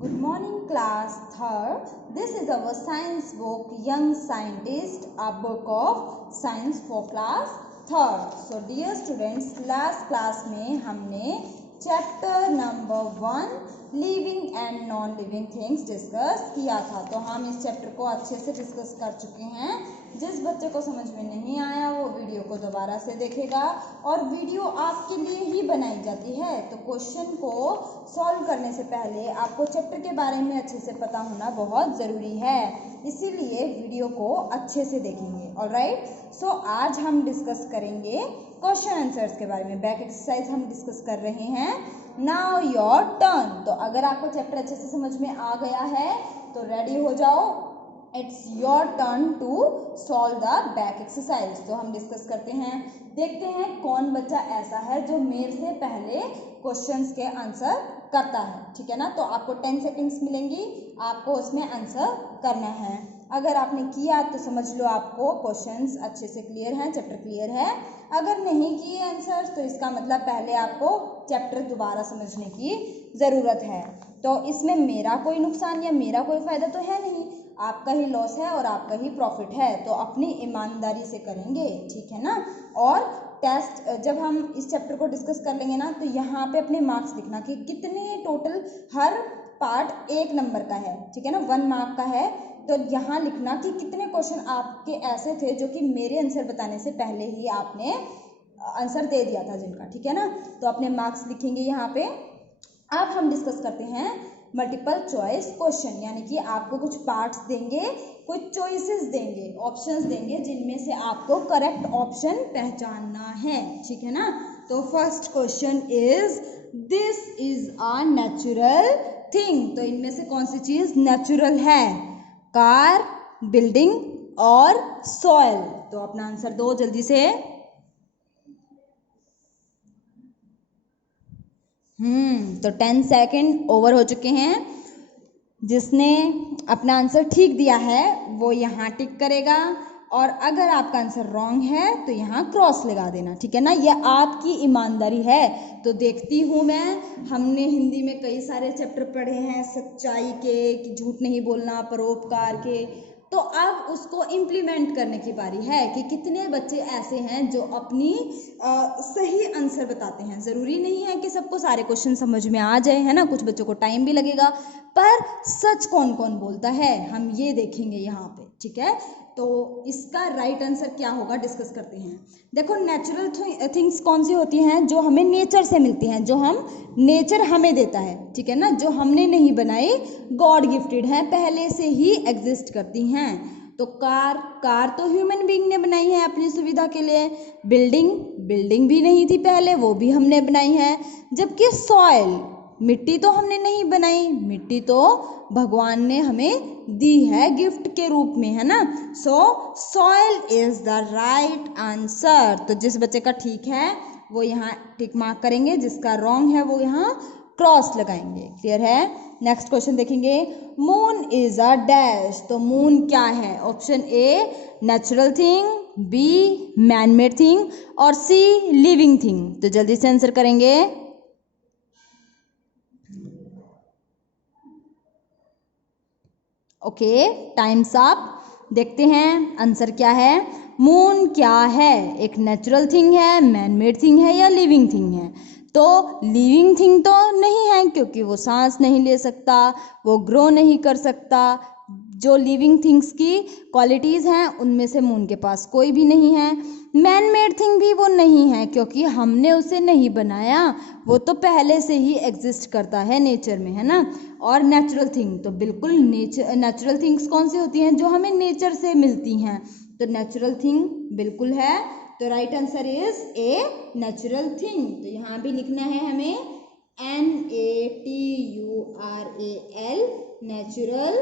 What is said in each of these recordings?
Good morning, class third. This is our science book, Young Scientist, a book of science for class third. So, dear students, last class में हमने chapter number 1 living and non living things discuss किया था। तो हम इस chapter को अच्छे से डिस्कस कर चुके हैं। जिस बच्चे को समझ में नहीं आया वो वीडियो को दोबारा से देखेगा, और वीडियो आपके लिए ही बनाई जाती है। तो क्वेश्चन को सॉल्व करने से पहले आपको चैप्टर के बारे में अच्छे से पता होना बहुत ज़रूरी है, इसीलिए वीडियो को अच्छे से देखेंगे। ऑलराइट, सो आज हम डिस्कस करेंगे क्वेश्चन आंसर्स के बारे में। बैक एक्सरसाइज हम डिस्कस कर रहे हैं। Now your turn. तो अगर आपको चैप्टर अच्छे से समझ में आ गया है तो रेडी हो जाओ, it's your turn to solve the back exercise. तो हम डिस्कस करते हैं, देखते हैं कौन बच्चा ऐसा है जो मेरे से पहले क्वेश्चंस के आंसर करता है। ठीक है ना, तो आपको 10 सेकेंड्स मिलेंगी, आपको उसमें आंसर करना है। अगर आपने किया तो समझ लो आपको क्वेश्चंस अच्छे से क्लियर हैं, चैप्टर क्लियर है। अगर नहीं किए आंसर्स तो इसका मतलब पहले आपको चैप्टर दोबारा समझने की ज़रूरत है। तो इसमें मेरा कोई नुकसान या मेरा कोई फ़ायदा तो है नहीं, आपका ही लॉस है और आपका ही प्रॉफिट है। तो अपनी ईमानदारी से करेंगे, ठीक है ना। और टेस्ट जब हम इस चैप्टर को डिस्कस कर लेंगे ना, तो यहाँ पे अपने मार्क्स लिखना कि कितने टोटल, हर पार्ट 1 नंबर का है, ठीक है ना, 1 मार्क का है। तो यहाँ लिखना कि कितने क्वेश्चन आपके ऐसे थे जो कि मेरे आंसर बताने से पहले ही आपने आंसर दे दिया था जिनका, ठीक है ना। तो अपने मार्क्स लिखेंगे यहाँ पे। अब हम डिस्कस करते हैं मल्टीपल चॉइस क्वेश्चन, यानी कि आपको कुछ पार्ट्स देंगे, कुछ चॉइसेस देंगे, ऑप्शंस देंगे, जिनमें से आपको करेक्ट ऑप्शन पहचानना है, ठीक है ना। तो first question is, this is a natural thing. तो इनमें से कौन सी चीज नेचुरल है? कार, बिल्डिंग और सॉइल। तो अपना आंसर दो जल्दी से। तो 10 सेकेंड ओवर हो चुके हैं। जिसने अपना आंसर ठीक दिया है वो यहाँ टिक करेगा, और अगर आपका आंसर रॉन्ग है तो यहाँ क्रॉस लगा देना, ठीक है ना। यह आपकी ईमानदारी है। तो देखती हूँ मैं, हमने हिंदी में कई सारे चैप्टर पढ़े हैं सच्चाई के, कि झूठ नहीं बोलना, परोपकार के। तो अब उसको इम्प्लीमेंट करने की बारी है कि कितने बच्चे ऐसे हैं जो अपनी सही आंसर बताते हैं। ज़रूरी नहीं है कि सबको सारे क्वेश्चन समझ में आ जाए, है ना, कुछ बच्चों को टाइम भी लगेगा। पर सच कौन कौन बोलता है हम ये देखेंगे यहाँ पे, ठीक है। तो इसका राइट आंसर क्या होगा डिस्कस करते हैं। देखो, नेचुरल थिंग्स कौन सी होती हैं? जो हमें नेचर से मिलती हैं, जो हम नेचर हमें देता है, ठीक है ना, जो हमने नहीं बनाई, गॉड गिफ्टेड है, पहले से ही एग्जिस्ट करती हैं। तो कार तो ह्यूमन बीइंग ने बनाई है अपनी सुविधा के लिए। बिल्डिंग भी नहीं थी पहले, वो भी हमने बनाई है। जबकि सॉइल, मिट्टी तो हमने नहीं बनाई, मिट्टी तो भगवान ने हमें दी है गिफ्ट के रूप में, है ना। सो soil is the right answer. तो जिस बच्चे का ठीक है वो यहाँ टिक मार्क करेंगे, जिसका रॉन्ग है वो यहाँ क्रॉस लगाएंगे। क्लियर है। नेक्स्ट क्वेश्चन देखेंगे, मून इज अ डैश। तो मून क्या है? Option A natural thing, B man made thing, और सी लिविंग थिंग। तो जल्दी से आंसर करेंगे। Okay, time's up. देखते हैं आंसर क्या है। मून क्या है? एक नेचुरल थिंग है, मैन मेड थिंग है, या लिविंग थिंग है? तो लिविंग थिंग तो नहीं है, क्योंकि वो सांस नहीं ले सकता, वो ग्रो नहीं कर सकता। जो लिविंग थिंग्स की क्वालिटीज़ हैं उनमें से मून के पास कोई भी नहीं है। मैन मेड थिंग भी वो नहीं है, क्योंकि हमने उसे नहीं बनाया, वो तो पहले से ही एग्जिस्ट करता है नेचर में, है ना। और नेचुरल थिंग तो बिल्कुल नेचुरल थिंग्स कौन सी होती हैं? जो हमें नेचर से मिलती हैं। तो नेचुरल थिंग बिल्कुल है। तो right answer is a natural thing. तो यहाँ भी लिखना है हमें NATURAL, natural,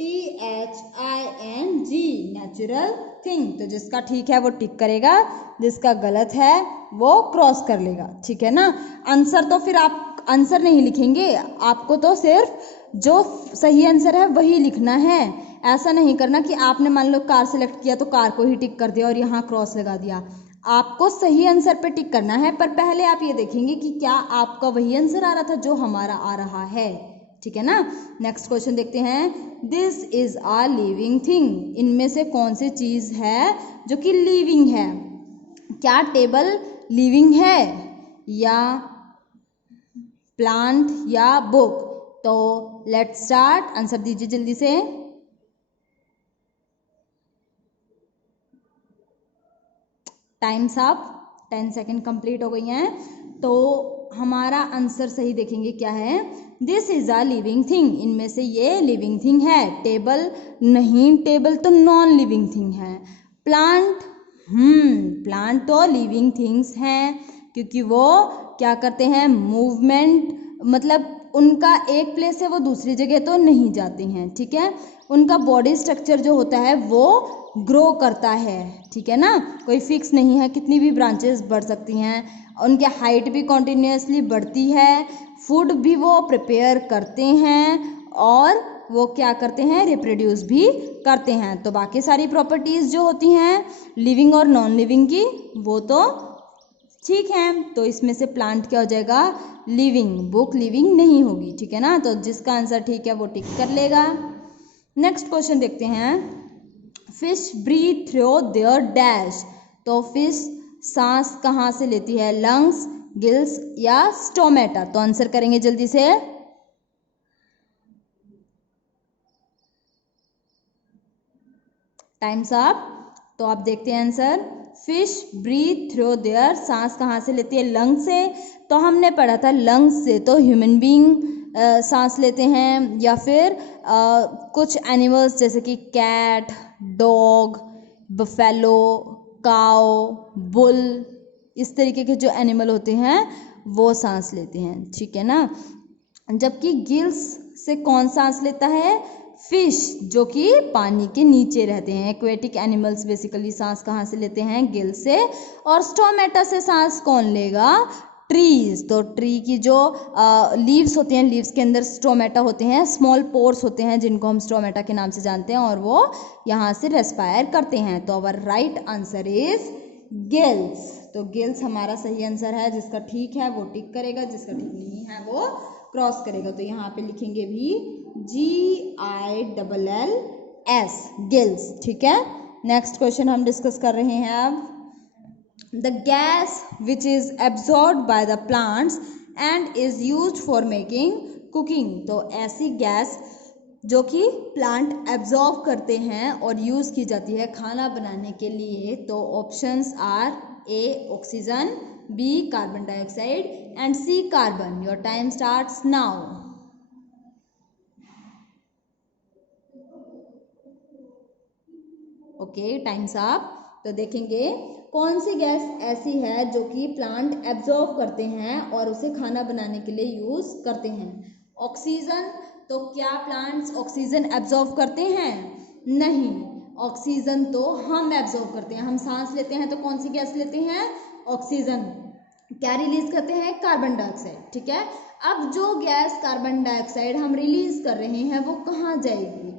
THING, natural thing. तो जिसका ठीक है वो टिक करेगा, जिसका गलत है वो क्रॉस कर लेगा, ठीक है ना। आंसर तो फिर आप आंसर नहीं लिखेंगे, आपको तो सिर्फ जो सही आंसर है वही लिखना है। ऐसा नहीं करना कि आपने मान लो कार सेलेक्ट किया तो कार को ही टिक कर दिया और यहाँ क्रॉस लगा दिया। आपको सही आंसर पे टिक करना है, पर पहले आप ये देखेंगे कि क्या आपका वही आंसर आ रहा था जो हमारा आ रहा है, ठीक है ना। नेक्स्ट क्वेश्चन देखते हैं। This is a living thing, इनमें से कौन सी चीज है जो कि लिविंग है? क्या टेबल लिविंग है या प्लांट या बुक? तो लेट्स स्टार्ट, आंसर दीजिए जल्दी से। टाइम्स अप, 10 सेकेंड कंप्लीट हो गई हैं। तो हमारा आंसर सही देखेंगे क्या है, this is a living thing, इनमें से ये लिविंग थिंग है। टेबल नहीं, टेबल तो नॉन लिविंग थिंग है। प्लांट, प्लांट तो लिविंग थिंग्स हैं, क्योंकि वो क्या करते हैं, मूवमेंट, मतलब उनका एक प्लेस से वो दूसरी जगह तो नहीं जाते हैं, ठीक है। उनका बॉडी स्ट्रक्चर जो होता है वो ग्रो करता है, ठीक है ना, कोई फिक्स नहीं है, कितनी भी ब्रांचेस बढ़ सकती हैं। उनके हाइट भी कॉन्टिन्यूसली बढ़ती है, फूड भी वो प्रिपेयर करते हैं और वो क्या करते हैं, रिप्रोड्यूस भी करते हैं। तो बाकी सारी प्रॉपर्टीज़ जो होती हैं लिविंग और नॉन लिविंग की, वो तो ठीक है। तो इसमें से प्लांट क्या हो जाएगा, लिविंग, बुक लिविंग नहीं होगी, ठीक है ना। तो जिसका आंसर ठीक है वो टिक कर लेगा। नेक्स्ट क्वेश्चन देखते हैं। Fish breathe through their dash, तो फिश सांस कहाँ से लेती है, लंग्स, गिल्स या स्टोमेटा? तो आंसर करेंगे जल्दी से। Time's up. तो आप देखते हैं answer, fish breathe through their, सांस कहाँ से लेती है, लंग से। तो हमने पढ़ा था लंग्स से तो ह्यूमन बीइंग सांस लेते हैं, या फिर कुछ एनिमल्स जैसे कि कैट, डॉग, बफेलो, काओ, बुल, इस तरीके के जो एनिमल होते हैं वो सांस लेते हैं, ठीक है ना। जबकि गिल्स से कौन सांस लेता है, फिश, जो कि पानी के नीचे रहते हैं, एक्वेटिक एनिमल्स बेसिकली सांस कहाँ से लेते हैं, गिल से। और स्टोमेटा से सांस कौन लेगा, ट्रीज। तो ट्री की जो लीव्स होती हैं, लीव्स के अंदर स्टोमेटा होते हैं, स्मॉल पोर्स होते हैं जिनको हम स्टोमेटा के नाम से जानते हैं, और वो यहाँ से रेस्पायर करते हैं। तो our right answer is gills. तो गिल्स हमारा सही आंसर है, जिसका ठीक है वो टिक करेगा, जिसका ठीक नहीं है वो क्रॉस करेगा। तो यहाँ पे लिखेंगे भी GILLS, गिल्स, ठीक है। नेक्स्ट क्वेश्चन हम डिस्कस कर रहे हैं अब। The gas which is absorbed by the plants and is used for making cooking, तो ऐसी गैस जो कि प्लांट एब्जॉर्ब करते हैं और यूज़ की जाती है खाना बनाने के लिए। तो options are A oxygen, B carbon dioxide and C carbon. Your time starts now. Okay, time's up. तो देखेंगे कौन सी गैस ऐसी है जो कि प्लांट एब्जॉर्ब करते हैं और उसे खाना बनाने के लिए यूज़ करते हैं। ऑक्सीजन, तो क्या प्लांट्स ऑक्सीजन एब्जॉर्ब करते हैं, नहीं, ऑक्सीजन तो हम एब्जॉर्ब करते हैं। हम सांस लेते हैं तो कौन सी गैस लेते हैं, ऑक्सीजन। क्या रिलीज करते हैं, कार्बन डाइऑक्साइड, ठीक है। अब जो गैस कार्बन डाइऑक्साइड हम रिलीज कर रहे हैं वो कहाँ जाएगी,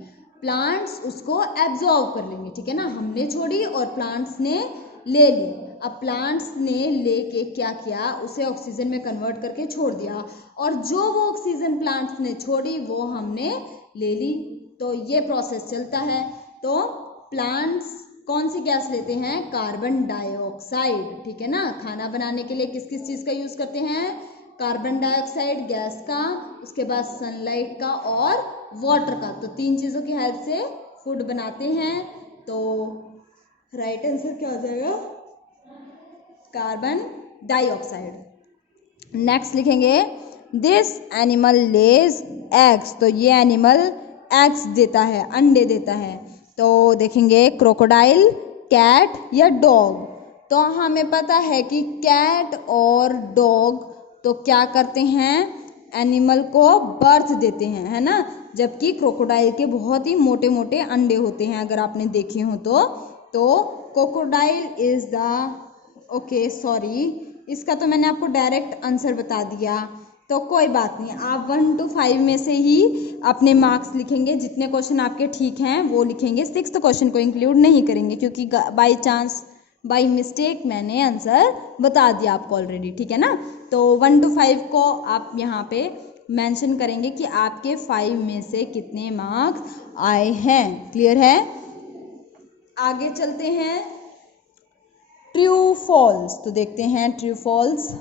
प्लांट्स उसको एब्जॉर्ब कर लेंगे, ठीक है ना। हमने छोड़ी और प्लांट्स ने ले ली। अब प्लांट्स ने लेके क्या किया, उसे ऑक्सीजन में कन्वर्ट करके छोड़ दिया, और जो वो ऑक्सीजन प्लांट्स ने छोड़ी वो हमने ले ली। तो ये प्रोसेस चलता है। तो प्लांट्स कौन सी गैस लेते हैं, कार्बन डाइऑक्साइड, ठीक है ना। खाना बनाने के लिए किस किस चीज़ का यूज़ करते हैं, कार्बन डाइऑक्साइड गैस का, उसके बाद सनलाइट का और वाटर का। तो तीन चीज़ों की हेल्प से फूड बनाते हैं। तो राइट आंसर क्या हो जाएगा, कार्बन डाइऑक्साइड। नेक्स्ट लिखेंगे दिस एनिमल लेज एग्स, तो ये एनिमल एग्स देता है, अंडे देता है। तो देखेंगे क्रोकोडाइल, कैट या डॉग। तो हमें पता है कि कैट और डॉग तो क्या करते हैं, एनिमल को बर्थ देते हैं, है ना। जबकि क्रोकोडाइल के बहुत ही मोटे मोटे अंडे होते हैं, अगर आपने देखे हो तो crocodile is the, okay sorry, इसका तो मैंने आपको डायरेक्ट आंसर बता दिया। तो कोई बात नहीं, आप 1 to 5 में से ही अपने मार्क्स लिखेंगे, जितने क्वेश्चन आपके ठीक हैं वो लिखेंगे। 6th क्वेश्चन को इंक्लूड नहीं करेंगे, क्योंकि बाई चांस, बाई मिस्टेक मैंने आंसर बता दिया आपको ऑलरेडी, ठीक है ना। तो 1 to 5 को आप यहाँ पे मेंशन करेंगे कि आपके 5 में से कितने मार्क्स आए हैं। क्लियर है? आगे चलते हैं, ट्रू फॉल्स। तो देखते हैं true false.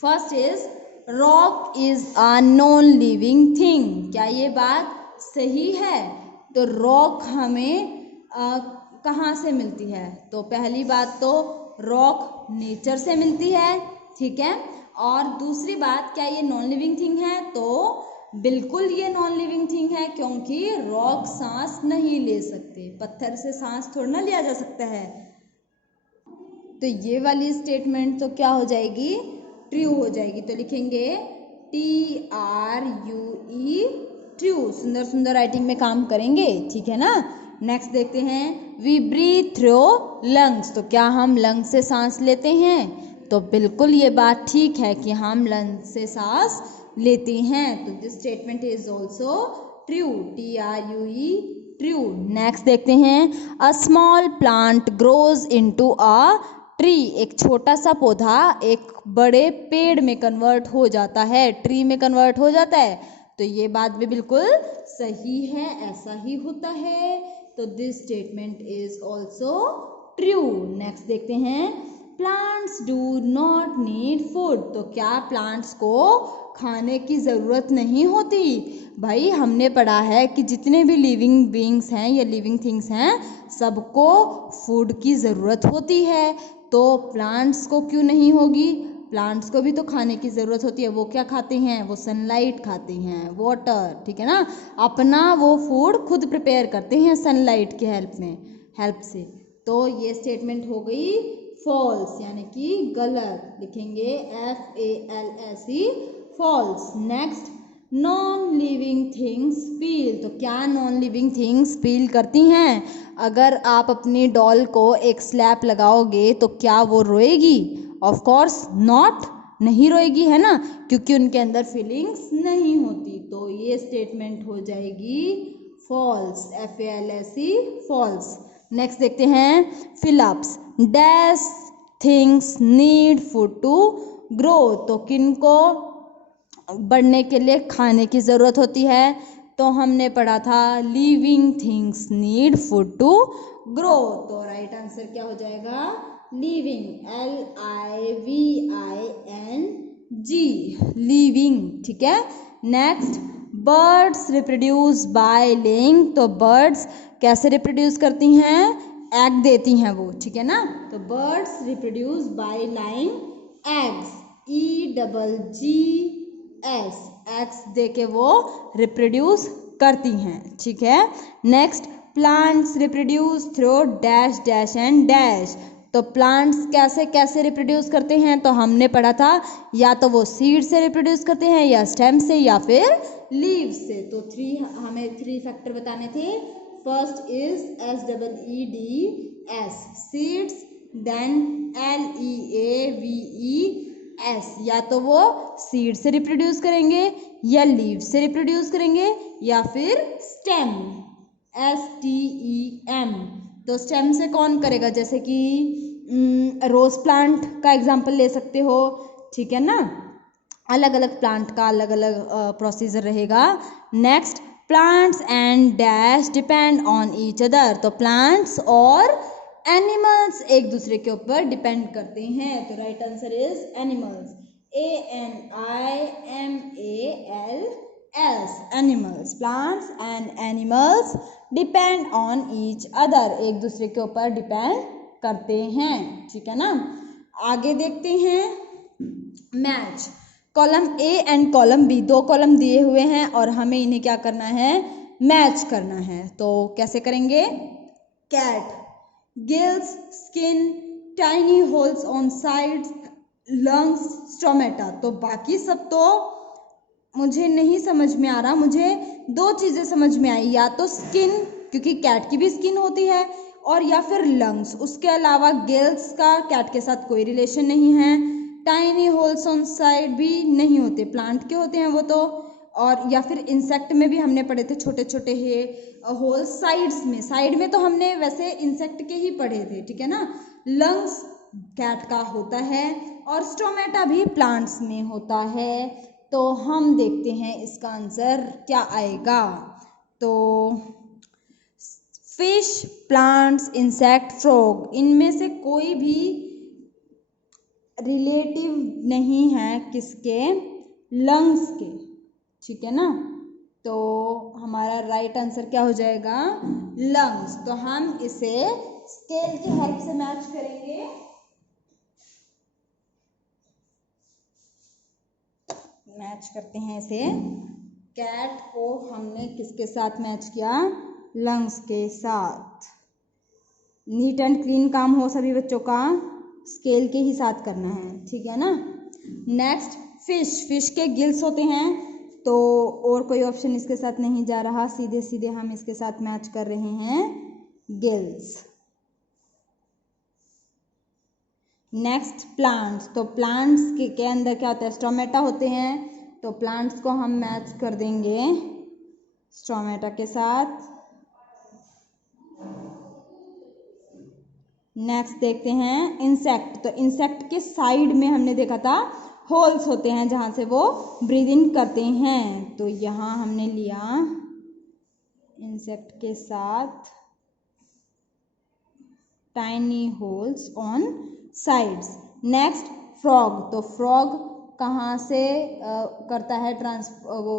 First is rock is a non living thing. क्या ये बात सही है? तो रॉक हमें कहाँ से मिलती है? तो पहली बात तो रॉक नेचर से मिलती है, ठीक है। और दूसरी बात, क्या ये नॉन लिविंग थिंग है? तो बिल्कुल ये नॉन लिविंग थिंग है, क्योंकि रॉक सांस नहीं ले सकते। पत्थर से सांस थोड़ा ना लिया जा सकता है। तो ये वाली स्टेटमेंट तो क्या हो जाएगी? ट्रू हो जाएगी। तो लिखेंगे TRUE, ट्रू। सुंदर सुंदर राइटिंग में काम करेंगे, ठीक है ना। नेक्स्ट देखते हैं, वी ब्रीथ थ्रू लंग्स। तो क्या हम लंग्स से सांस लेते हैं? तो बिल्कुल ये बात ठीक है कि हम लंग्स से सांस लेते हैं। तो this statement is also true, TRUE, true. Next देखते हैं, a small plant grows into a tree. एक छोटा सा पौधा एक बड़े पेड़ में कन्वर्ट हो जाता है, ट्री में कन्वर्ट हो जाता है। तो ये बात भी बिल्कुल सही है, ऐसा ही होता है। तो this statement is also true. Next देखते हैं, plants do not need food. तो क्या प्लांट्स को खाने की ज़रूरत नहीं होती? भाई हमने पढ़ा है कि जितने भी लिविंग बीइंग्स हैं या लिविंग थिंग्स हैं, सबको फूड की ज़रूरत होती है। तो प्लांट्स को क्यों नहीं होगी? प्लांट्स को भी तो खाने की ज़रूरत होती है। वो क्या खाते हैं? वो सनलाइट खाते हैं, वाटर, ठीक है ना। अपना वो फूड खुद प्रिपेयर करते हैं सनलाइट की हेल्प से। तो ये स्टेटमेंट हो गई फॉल्स, यानी कि गलत। लिखेंगे FALSE, false. Next, non living things feel. तो क्या नॉन लिविंग थिंग्स फील करती हैं? अगर आप अपनी डॉल को एक स्लैप लगाओगे तो क्या वो रोएगी? ऑफ कोर्स नॉट, नहीं रोएगी, है ना, क्योंकि उनके अंदर फीलिंग्स नहीं होती। तो ये स्टेटमेंट हो जाएगी फॉल्स, FALSE, फॉल्स। नेक्स्ट देखते हैं, fill ups. Dash things need food to grow. तो किनको बढ़ने के लिए खाने की ज़रूरत होती है? तो हमने पढ़ा था living things need food to grow. तो राइट आंसर क्या हो जाएगा? लिविंग, LIVING, लिविंग, ठीक है। Next, birds reproduce by laying. तो बर्ड्स कैसे रिप्रोड्यूस करती हैं? एग देती हैं वो, ठीक है ना। तो birds reproduce by laying eggs, EGGS, eggs दे के वो रिप्रोड्यूस करती हैं, ठीक है। Next, plants reproduce through dash dash and dash. तो प्लांट्स कैसे कैसे रिप्रोड्यूस करते हैं? तो हमने पढ़ा था या तो वो सीड से रिप्रोड्यूस करते हैं, या स्टेम से, या फिर लीव्स से। तो हमें 3 फैक्टर बताने थे। First is SEEDS, seeds, then LEAVES, या तो वो सीड से रिप्रोड्यूस करेंगे, या लीव से रिप्रोड्यूस करेंगे, या फिर स्टेम, STEM। तो स्टेम से कौन करेगा? जैसे कि रोज प्लांट का एग्जाम्पल ले सकते हो, ठीक है ना। अलग अलग प्लांट का अलग अलग प्रोसीजर रहेगा। Next, plants and dash depend on each other. तो प्लांट्स और एनिमल्स एक दूसरे के ऊपर डिपेंड करते हैं। तो right answer is animals, ANIMALS, animals. Plants and animals depend on each other, एक दूसरे के ऊपर डिपेंड करते हैं, ठीक है ना। आगे देखते हैं, match. Column A and column B, 2 column दिए हुए हैं और हमें इन्हें क्या करना है? मैच करना है। तो कैसे करेंगे? Cat, gills, skin, tiny holes on sides, lungs, stomata. तो बाकी सब तो मुझे नहीं समझ में आ रहा। मुझे 2 चीज़ें समझ में आई, या तो स्किन, क्योंकि कैट की भी स्किन होती है, और या फिर लंग्स। उसके अलावा गिल्स का कैट के साथ कोई रिलेशन नहीं है। टाइनी होल्स ऑन साइड भी नहीं होते, प्लांट के होते हैं वो तो। और या फिर इंसेक्ट में भी हमने पढ़े थे छोटे छोटे होल्स साइड्स में। साइड में तो हमने वैसे इंसेक्ट के ही पढ़े थे, ठीक है ना। लंग्स कैट का होता है, और स्टोमेटा भी प्लांट्स में होता है। तो हम देखते हैं इसका आंसर क्या आएगा। तो फिश, प्लांट्स, इंसेक्ट, फ्रॉग, इनमें से कोई भी रिलेटिव नहीं है किसके, लंग्स के, ठीक है ना। तो हमारा राइट आंसर क्या हो जाएगा, लंग्स। तो हम इसे स्केल की हेल्प से मैच करेंगे। मैच करते हैं इसे। कैट को हमने किसके साथ मैच किया, लंग्स के साथ। नीट एंड क्लीन काम हो सभी बच्चों का, स्केल के ही साथ करना है, ठीक है ना। नेक्स्ट फिश, फिश के गिल्स होते हैं, तो और कोई ऑप्शन इसके साथ नहीं जा रहा, सीधे सीधे हम इसके साथ मैच कर रहे हैं गिल्स। नेक्स्ट प्लांट्स, तो प्लांट्स के अंदर क्या होता है, स्टोमेटा होते हैं, तो प्लांट्स को हम मैच कर देंगे स्टोमेटा के साथ। नेक्स्ट देखते हैं इंसेक्ट, तो इंसेक्ट के साइड में हमने देखा था होल्स होते हैं जहां से वो ब्रीद इन करते हैं, तो यहाँ हमने लिया इंसेक्ट के साथ tiny holes on sides. Next frog, तो फ्रॉग कहाँ से करता है वो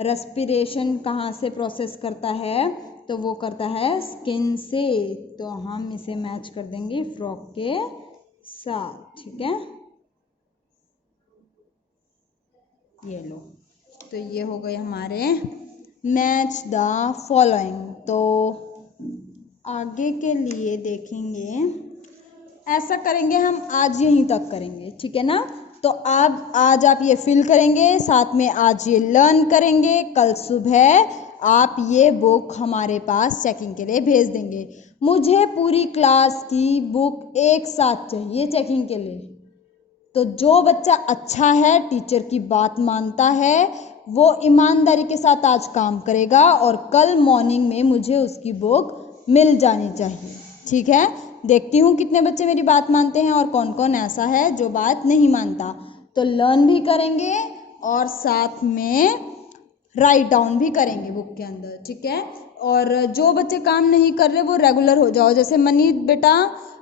रेस्पिरेशन कहाँ से प्रोसेस करता है, तो वो करता है स्किन से, तो हम इसे मैच कर देंगे फ्रॉग के साथ, ठीक है। ये लो, तो ये हो गए हमारे मैच द फॉलोइंग। तो आगे के लिए देखेंगे, ऐसा करेंगे हम आज यहीं तक करेंगे, ठीक है ना। तो आज आप ये फिल करेंगे, साथ में आज ये लर्न करेंगे, कल सुबह आप ये बुक हमारे पास चेकिंग के लिए भेज देंगे। मुझे पूरी क्लास की बुक एक साथ चाहिए चेकिंग के लिए। तो जो बच्चा अच्छा है, टीचर की बात मानता है, वो ईमानदारी के साथ आज काम करेगा और कल मॉर्निंग में मुझे उसकी बुक मिल जानी चाहिए, ठीक है। देखती हूँ कितने बच्चे मेरी बात मानते हैं और कौन कौन ऐसा है जो बात नहीं मानता। तो लर्न भी करेंगे और साथ में राइट डाउन भी करेंगे बुक के अंदर, ठीक है। और जो बच्चे काम नहीं कर रहे वो रेगुलर हो जाओ। जैसे मनीत बेटा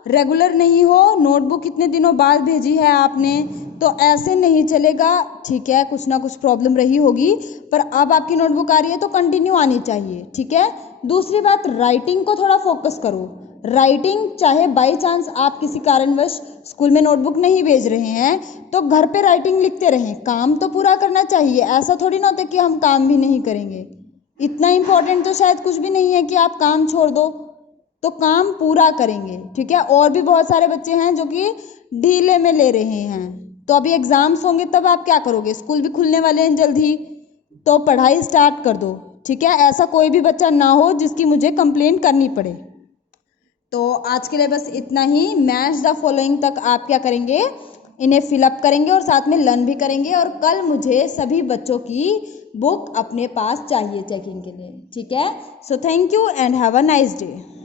रेगुलर नहीं हो, नोटबुक कितने दिनों बाद भेजी है आपने, तो ऐसे नहीं चलेगा, ठीक है। कुछ ना कुछ प्रॉब्लम रही होगी, पर अब आपकी नोटबुक आ रही है तो कंटिन्यू आनी चाहिए, ठीक है। दूसरी बात, राइटिंग को थोड़ा फोकस करो। राइटिंग चाहे बाई चांस आप किसी कारणवश स्कूल में नोटबुक नहीं भेज रहे हैं तो घर पे राइटिंग लिखते रहें, काम तो पूरा करना चाहिए। ऐसा थोड़ी ना होता कि हम काम भी नहीं करेंगे, इतना इम्पोर्टेंट तो शायद कुछ भी नहीं है कि आप काम छोड़ दो, तो काम पूरा करेंगे, ठीक है। और भी बहुत सारे बच्चे हैं जो कि ढीले में ले रहे हैं, तो अभी एग्जाम्स होंगे तब आप क्या करोगे, स्कूल भी खुलने वाले हैं जल्दी, तो पढ़ाई स्टार्ट कर दो, ठीक है। ऐसा कोई भी बच्चा ना हो जिसकी मुझे कंप्लेंट करनी पड़े। तो आज के लिए बस इतना ही। मैच द फॉलोइंग तक आप क्या करेंगे, इन्हें फिलअप करेंगे और साथ में लर्न भी करेंगे, और कल मुझे सभी बच्चों की बुक अपने पास चाहिए चेकिंग के लिए, ठीक है। So thank you and have a nice day.